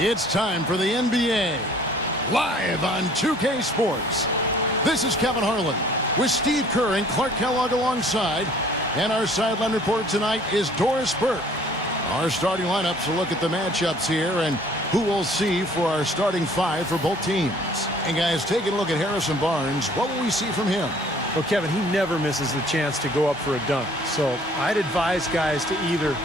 It's time for the NBA, live on 2K Sports. This is Kevin Harlan with Steve Kerr and Clark Kellogg alongside. And our sideline report tonight is Doris Burke. Our starting lineups will look at the matchups here and who we'll see for our starting five for both teams. And guys, taking a look at Harrison Barnes, what will we see from him? Well, Kevin, he never misses the chance to go up for a dunk. So I'd advise guys to either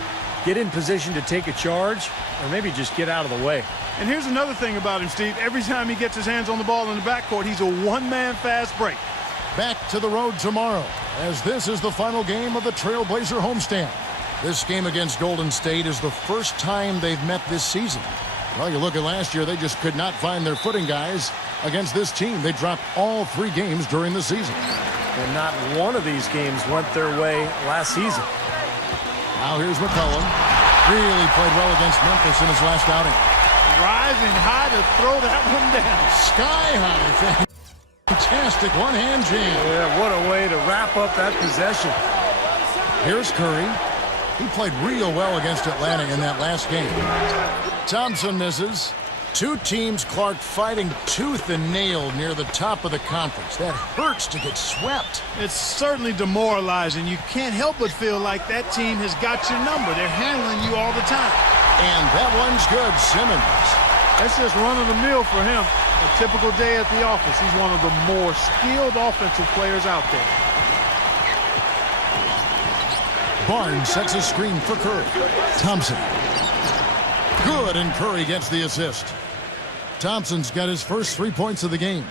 get in position to take a charge or maybe just get out of the way. And here's another thing about him, Steve. Every time he gets his hands on the ball in the backcourt, he's a one-man fast break. Back to the road tomorrow, as this is the final game of the Trailblazer homestand. This game against Golden State is the first time they've met this season. Well, you look at last year, they just could not find their footing, guys. Against this team, they dropped all 3 games during the season. And not one of these games went their way last season. Now here's McCollum. Really played well against Memphis in his last outing. Rising high to throw that one down. Sky high. Fantastic one-hand jam. Yeah, what a way to wrap up that possession. Here's Curry. He played real well against Atlanta in that last game. Thompson misses. 2 teams, Clark, fighting tooth and nail near the top of the conference. That hurts to get swept. It's certainly demoralizing. You can't help but feel like that team has got your number. They're handling you all the time. And that one's good, Simmons. That's just run-of-the-mill for him. A typical day at the office. He's one of the more skilled offensive players out there. Barnes sets a screen for Curry. Thompson. Good, and Curry gets the assist. Thompson's got his first 3 points of the game.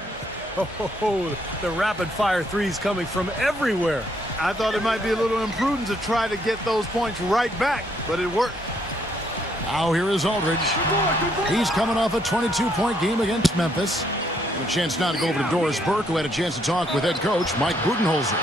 Oh, the rapid-fire threes coming from everywhere. I thought it might be a little imprudent to try to get those points right back, but it worked. Now here is Aldridge. He's coming off a 22-point game against Memphis. And a chance now to go over to Doris Burke, who had a chance to talk with head coach Mike Budenholzer.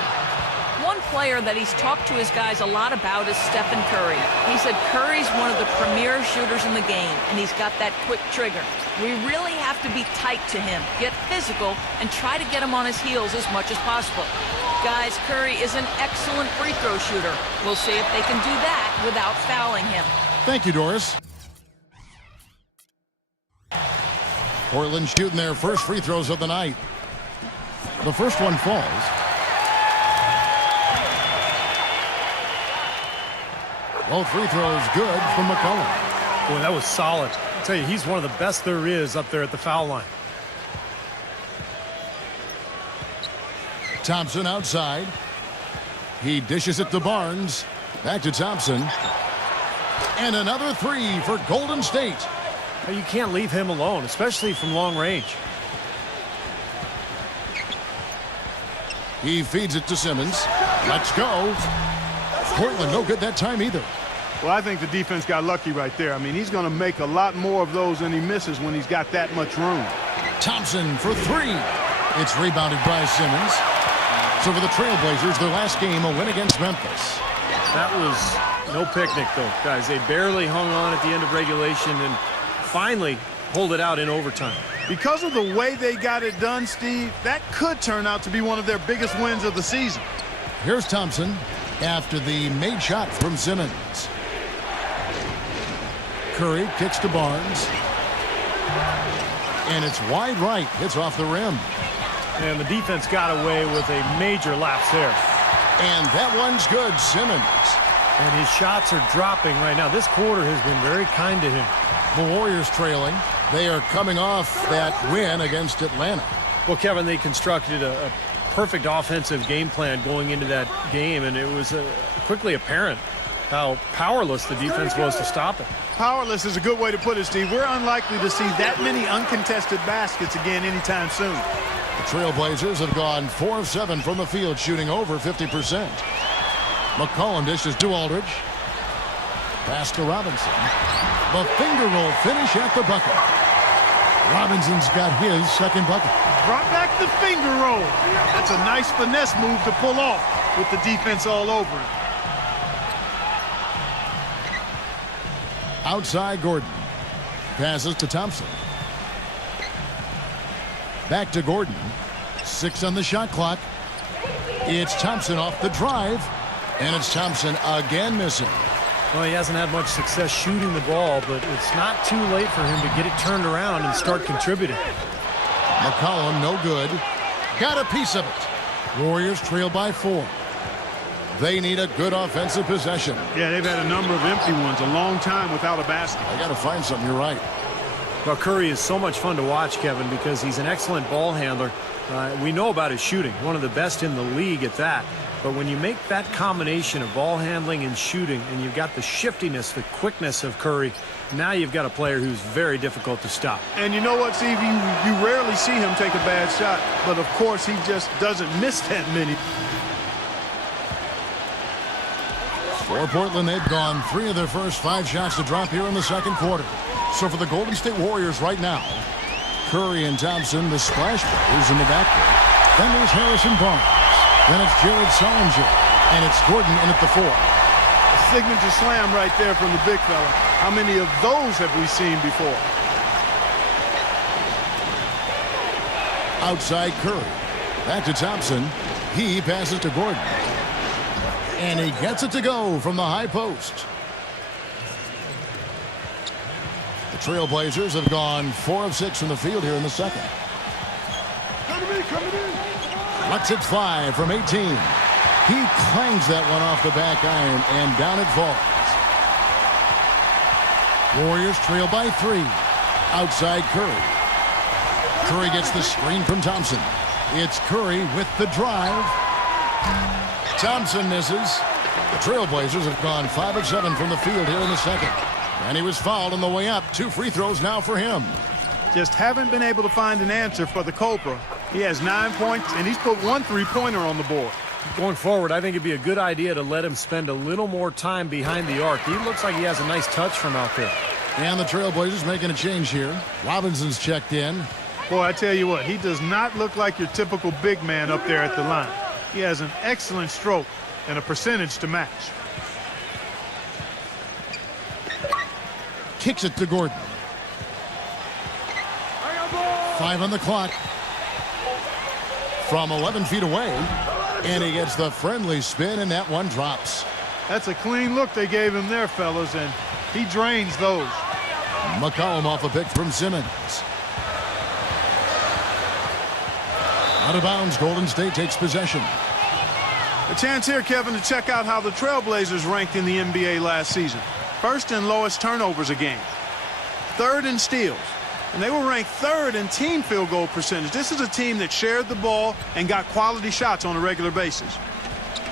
One player that he's talked to his guys a lot about is Stephen Curry. He said Curry's one of the premier shooters in the game, and he's got that quick trigger. We really have to be tight to him, get physical, and try to get him on his heels as much as possible. Guys, Curry is an excellent free throw shooter. We'll see if they can do that without fouling him. Thank you, Doris. Portland shooting their first free throws of the night. The first one falls. Both free throws good from McCollum. Boy, that was solid. I'll tell you, he's one of the best there is up there at the foul line. Thompson outside. He dishes it to Barnes. Back to Thompson. And another 3 for Golden State. Well, you can't leave him alone, especially from long range. He feeds it to Simmons. Let's go. Portland no good that time either. Well, I think the defense got lucky right there. I mean, he's going to make a lot more of those than he misses when he's got that much room. Thompson for 3. It's rebounded by Simmons. So for the Trailblazers, their last game, a win against Memphis. That was no picnic, though, guys. They barely hung on at the end of regulation and finally pulled it out in overtime. Because of the way they got it done, Steve, that could turn out to be one of their biggest wins of the season. Here's Thompson after the made shot from Simmons. Curry kicks to Barnes. And it's wide right. Hits off the rim. And the defense got away with a major lapse there. And that one's good, Simmons. And his shots are dropping right now. This quarter has been very kind to him. The Warriors trailing. They are coming off that win against Atlanta. Well, Kevin, they constructed a perfect offensive game plan going into that game, and it was quickly apparent how powerless the defense was to stop it. Powerless is a good way to put it, Steve. We're unlikely to see that many uncontested baskets again anytime soon. The Trailblazers have gone 4 of 7 from the field, shooting over 50%. McCollum dishes to Aldridge. Pass to Robinson. The finger roll finish at the bucket. Robinson's got his second bucket. Drop back the finger roll. That's a nice finesse move to pull off with the defense all over it. Outside Gordon. Passes to Thompson. Back to Gordon. 6 on the shot clock. It's Thompson off the drive. And it's Thompson again missing. Well, he hasn't had much success shooting the ball, but it's not too late for him to get it turned around and start contributing. McCollum, no good. Got a piece of it. Warriors trail by 4. They need a good offensive possession. Yeah, they've had a number of empty ones, a long time without a basket. I got to find something. You're right. Well, Curry is so much fun to watch, Kevin, because he's an excellent ball handler. We know about his shooting, one of the best in the league at that. But when you make that combination of ball handling and shooting, and you've got the shiftiness, the quickness of Curry, now you've got a player who's very difficult to stop. And you know what, Steve? You rarely see him take a bad shot, but of course he just doesn't miss that many. For Portland, they've gone 3 of their first 5 shots to drop here in the second quarter. So for the Golden State Warriors right now, Curry and Thompson, the splash players in the backcourt. Then there's Harrison Barnes. Then it's Jared Sullinger. And it's Gordon in at the 4. A signature slam right there from the big fella. How many of those have we seen before? Outside Curry. Back to Thompson. He passes to Gordon. And he gets it to go from the high post. The Trailblazers have gone 4 of 6 from the field here in the second. Coming in. Lets it fly from 18. He clangs that one off the back iron, and down it falls. Warriors trail by 3. Outside Curry. Curry gets the screen from Thompson. It's Curry with the drive. Thompson misses. The Trailblazers have gone 5 of 7 from the field here in the second. And he was fouled on the way up. 2 free throws now for him. Just haven't been able to find an answer for the Cobra. He has 9 points, and he's put 1 3-pointer on the board. Going forward, I think it'd be a good idea to let him spend a little more time behind the arc. He looks like he has a nice touch from out there. And the Trailblazers making a change here. Robinson's checked in. Boy, I tell you what, he does not look like your typical big man up there at the line. He has an excellent stroke and a percentage to match. Kicks it to Gordon. 5 on the clock. From 11 feet away. And he gets the friendly spin, and that one drops. That's a clean look they gave him there, fellas, and he drains those. McCollum off a pick from Simmons. Out of bounds, Golden State takes possession. A chance here, Kevin, to check out how the Trailblazers ranked in the NBA last season. First in lowest turnovers a game. 3rd in steals. And they were ranked 3rd in team field goal percentage. This is a team that shared the ball and got quality shots on a regular basis.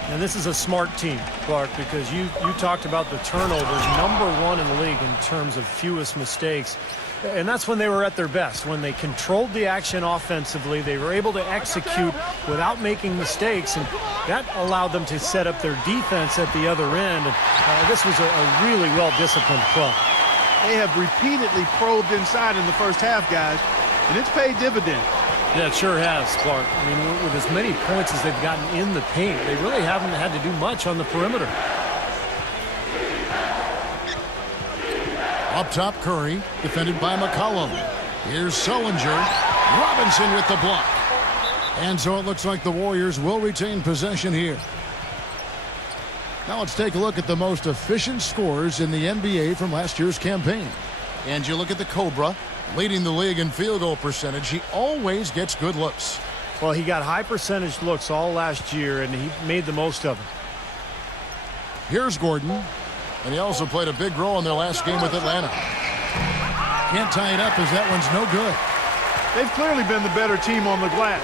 And this is a smart team, Clark, because you talked about the turnovers, #1 in the league in terms of fewest mistakes. And that's when they were at their best. When they controlled the action offensively, they were able to execute without making mistakes, and that allowed them to set up their defense at the other end. And this was a really well-disciplined club. They have repeatedly probed inside in the first half, guys, and it's paid dividends. Yeah, it sure has, Clark. I mean, with as many points as they've gotten in the paint, they really haven't had to do much on the perimeter. Up top, Curry, defended by McCollum. Here's Sullinger. Robinson with the block. And so it looks like the Warriors will retain possession here. Now let's take a look at the most efficient scorers in the NBA from last year's campaign. And you look at the Cobra, leading the league in field goal percentage. He always gets good looks. Well, he got high percentage looks all last year, and he made the most of them. Here's Gordon. And he also played a big role in their last game with Atlanta. Can't tie it up as that one's no good. They've clearly been the better team on the glass.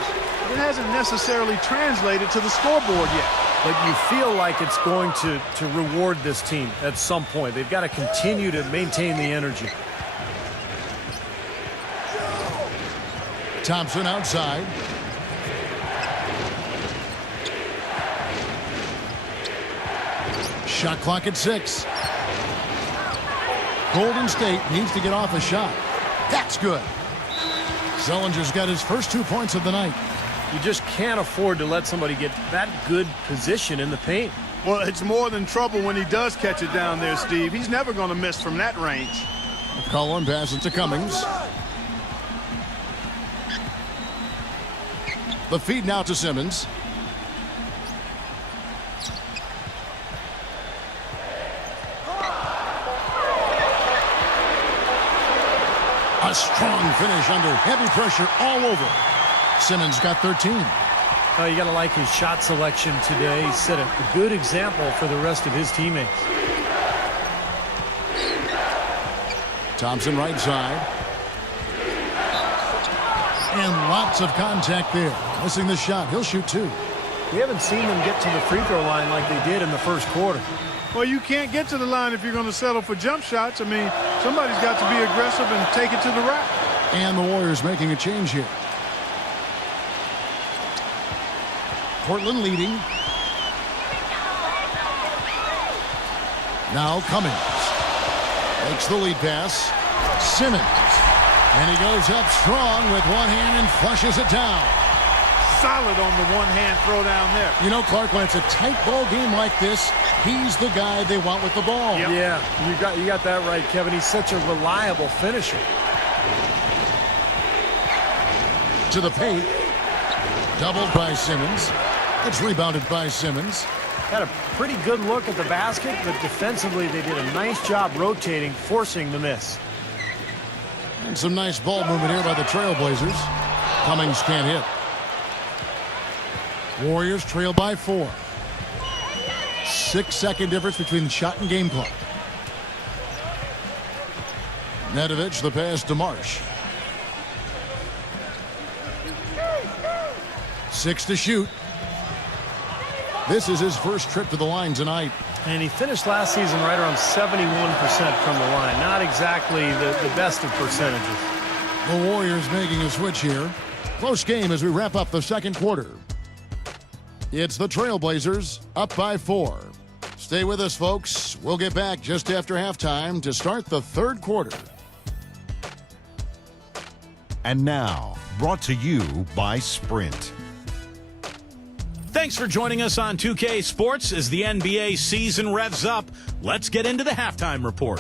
It hasn't necessarily translated to the scoreboard yet. But you feel like it's going to reward this team at some point. They've got to continue to maintain the energy. Thompson outside. Shot clock at 6. Golden State needs to get off a shot. That's good. Sullinger's got his first 2 points of the night. You just can't afford to let somebody get that good position in the paint. Well, it's more than trouble when he does catch it down there, Steve. He's never going to miss from that range. McCollum passes to Cummings. The feed now to Simmons. A strong finish under heavy pressure all over. Simmons got 13. You got to like his shot selection today. He set a good example for the rest of his teammates. Thompson right side. And lots of contact there. Missing the shot. He'll shoot 2. We haven't seen them get to the free throw line like they did in the first quarter. Well, you can't get to the line if you're going to settle for jump shots. I mean, somebody's got to be aggressive and take it to the rack. And the Warriors making a change here. Portland leading. Now Cummings. Makes the lead pass. Simmons. And he goes up strong with one hand and flushes it down. Solid on the one-hand throw down there. You know, Clark, when it's a tight ball game like this, he's the guy they want with the ball. Yep. Yeah, you got that right, Kevin. He's such a reliable finisher. To the paint. Doubled by Simmons. It's rebounded by Simmons. Had a pretty good look at the basket, but defensively they did a nice job rotating, forcing the miss. And some nice ball movement here by the Trailblazers. Cummings can't hit. Warriors trail by 4. 6-second difference between shot and game clock. Nedovic, the pass to Marsh. 6 to shoot. This is his first trip to the line tonight. And he finished last season right around 71% from the line. Not exactly the best of percentages. The Warriors making a switch here. Close game as we wrap up the second quarter. It's the Trailblazers up by 4. Stay with us, folks. We'll get back just after halftime to start the third quarter. And now, brought to you by Sprint. Thanks for joining us on 2K Sports as the NBA season revs up. Let's get into the halftime report.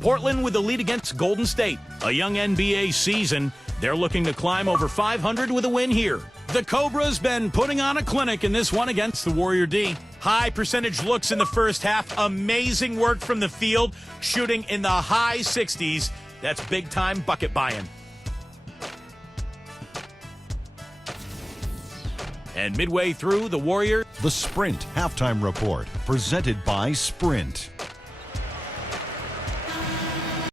Portland with the lead against Golden State. A young NBA season. They're looking to climb over 500 with a win here. The Cobra's been putting on a clinic in this one against the Warrior D. High percentage looks in the first half. Amazing work from the field, shooting in the high 60s. That's big-time bucket buying. And midway through, the Warrior. The Sprint Halftime Report, presented by Sprint.